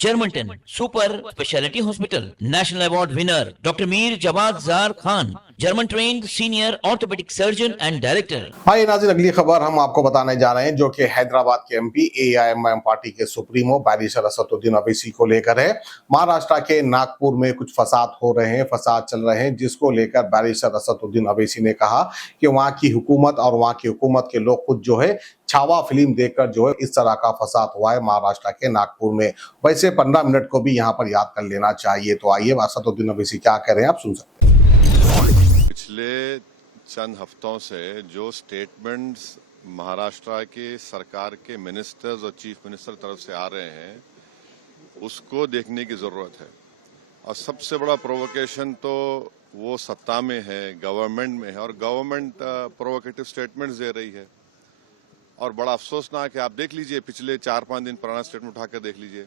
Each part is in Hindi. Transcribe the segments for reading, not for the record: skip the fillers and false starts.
Germanton super speciality hospital, national award winner doctor Mir Jawad Zar Khan, German trained senior orthopaedic surgeon and director. Hi नाज़रीन, अगली खबर हम आपको बताने जा रहे हैं जो कि हैदराबाद के एमपी एआईएमआईएम पार्टी के सुप्रीमो बैरिस्टर असदुद्दीन अवैसी को लेकर है। महाराष्ट्र के नागपुर में कुछ फसाद हो रहे हैं, फसाद चल रहे हैं, जिसको लेकर बैरिस्टर असदुद्दीन अवैसी ने कहा कि वहां की हुकूमत और वहां की हुकूमत के लोग खुद जो है छावा फिल्म देखकर जो है इस तरह का फसाद हुआ है महाराष्ट्र के नागपुर में। वैसे 15 मिनट को भी यहाँ पर याद कर लेना चाहिए। तो आइए असदुद्दीन अवैसी क्या कह रहे हैं आप सुन सकते हैं। पिछले चंद हफ्तों से जो स्टेटमेंट्स महाराष्ट्र के सरकार के मिनिस्टर्स और चीफ मिनिस्टर तरफ से आ रहे हैं उसको देखने की ज़रूरत है। और सबसे बड़ा प्रोवोकेशन तो वो सत्ता में है, गवर्नमेंट में है, और गवर्नमेंट प्रोवोकेटिव स्टेटमेंट्स दे रही है। और बड़ा अफसोसनाक है, आप देख लीजिए पिछले 4-5 दिन पुराना स्टेटमेंट उठाकर देख लीजिए,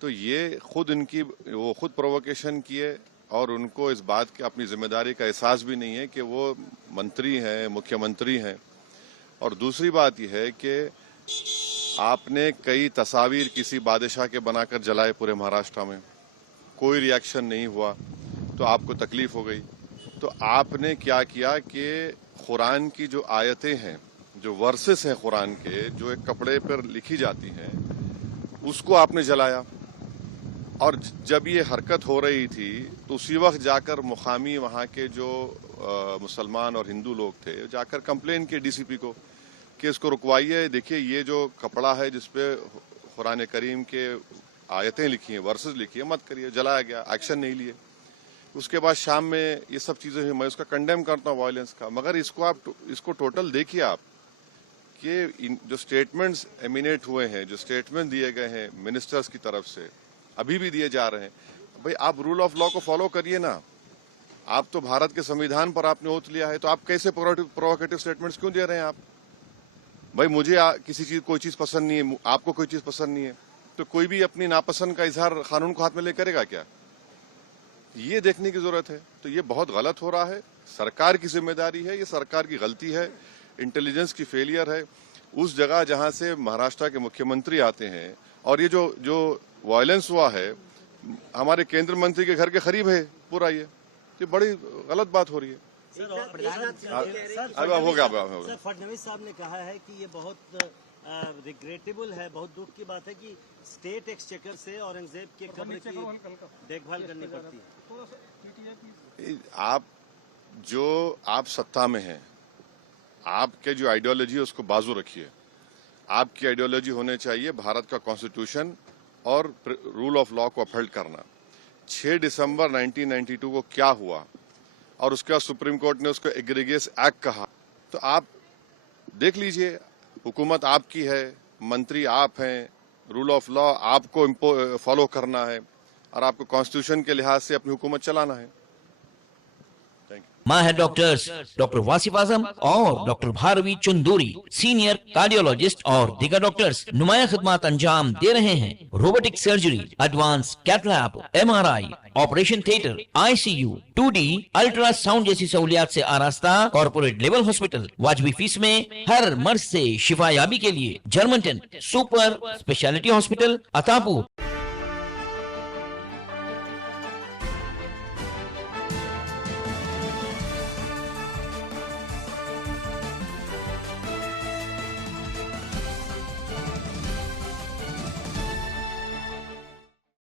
तो ये वो खुद प्रोवोकेशन किए और उनको इस बात की अपनी जिम्मेदारी का एहसास भी नहीं है कि वो मंत्री हैं, मुख्यमंत्री हैं। और दूसरी बात यह है कि आपने कई तस्वीर किसी बादशाह के बनाकर जलाए पूरे महाराष्ट्र में, कोई रिएक्शन नहीं हुआ, तो आपको तकलीफ हो गई। तो आपने क्या किया कि कुरान की जो आयतें हैं, जो वर्सेस हैं कुरान के, जो एक कपड़े पर लिखी जाती हैं, उसको आपने जलाया। और जब ये हरकत हो रही थी तो उसी वक्त जाकर मुकामी वहाँ के जो मुसलमान और हिंदू लोग थे जाकर कंप्लेन किए डीसीपी को कि इसको रुकवाइए। देखिए ये जो कपड़ा है जिसपे कुरान करीम के आयतें लिखी हैं, वर्सेस लिखी है, मत करिए। जलाया गया, एक्शन नहीं लिए। उसके बाद शाम में ये सब चीज़ें हुई। मैं उसका कंडेम करता हूँ वायलेंस का, मगर इसको टोटल देखिए आप कि जो स्टेटमेंट्स एमिनेट हुए हैं, जो स्टेटमेंट दिए गए हैं मिनिस्टर्स की तरफ से, अभी भी दिए जा रहे हैं, भाई आप रूल ऑफ लॉ को फॉलो करिए ना। आप तो भारत के संविधान पर आपने ओथ लिया है, तो आप कैसे प्रोवोकेटिव स्टेटमेंट्स क्यों दे रहे हैं आप? भाई मुझे किसी चीज कोई चीज पसंद नहीं है, आपको कोई चीज पसंद नहीं है, तो कोई भी अपनी नापसंद का इजहार कानून को हाथ में ले करेगा क्या? ये देखने की जरूरत है। तो ये बहुत गलत हो रहा है, सरकार की जिम्मेदारी है, ये सरकार की गलती है, इंटेलिजेंस की फेलियर है। उस जगह जहां से महाराष्ट्र के मुख्यमंत्री आते हैं, और ये जो वायलेंस हुआ है हमारे केंद्र मंत्री के घर के करीब है पूरा, ये बड़ी गलत बात हो रही है। अब हो गया। सर फडणवीस साहब ने कहा है कि ये बहुत रिग्रेटेबल है, बहुत दुख की बात है कि स्टेट एक्सचेकर से औरंगजेब के कब्र की देखभाल करनी पड़ती है। आप सत्ता में हैं, आपके जो आइडियोलॉजी है उसको बाजू रखिए। आपकी आइडियोलॉजी होने चाहिए भारत का कॉन्स्टिट्यूशन और रूल ऑफ लॉ को अपहोल्ड करना। 6 दिसंबर 1992 को क्या हुआ और उसके बाद सुप्रीम कोर्ट ने उसको एग्रीगियस एक्ट कहा, तो आप देख लीजिए। हुकूमत आपकी है, मंत्री आप हैं, रूल ऑफ लॉ आपको फॉलो करना है और आपको कॉन्स्टिट्यूशन के लिहाज से अपनी हुकूमत चलाना है। माहिर डॉक्टर्स डॉक्टर वासिफ आजम और doctor Bharavi Chanduri, senior cardiologist और दीगर डॉक्टर्स नुमाया खिदमत अंजाम दे रहे हैं। Robotic surgery, advance cath lab, MRI, operation theatre, ICU, 2D ultrasound जैसी सहूलियात से आरास्ता कॉर्पोरेट लेवल हॉस्पिटल। वाजबी फीस में हर मर्ज से शिफायाबी के लिए Germanton super speciality hospital, Attapur.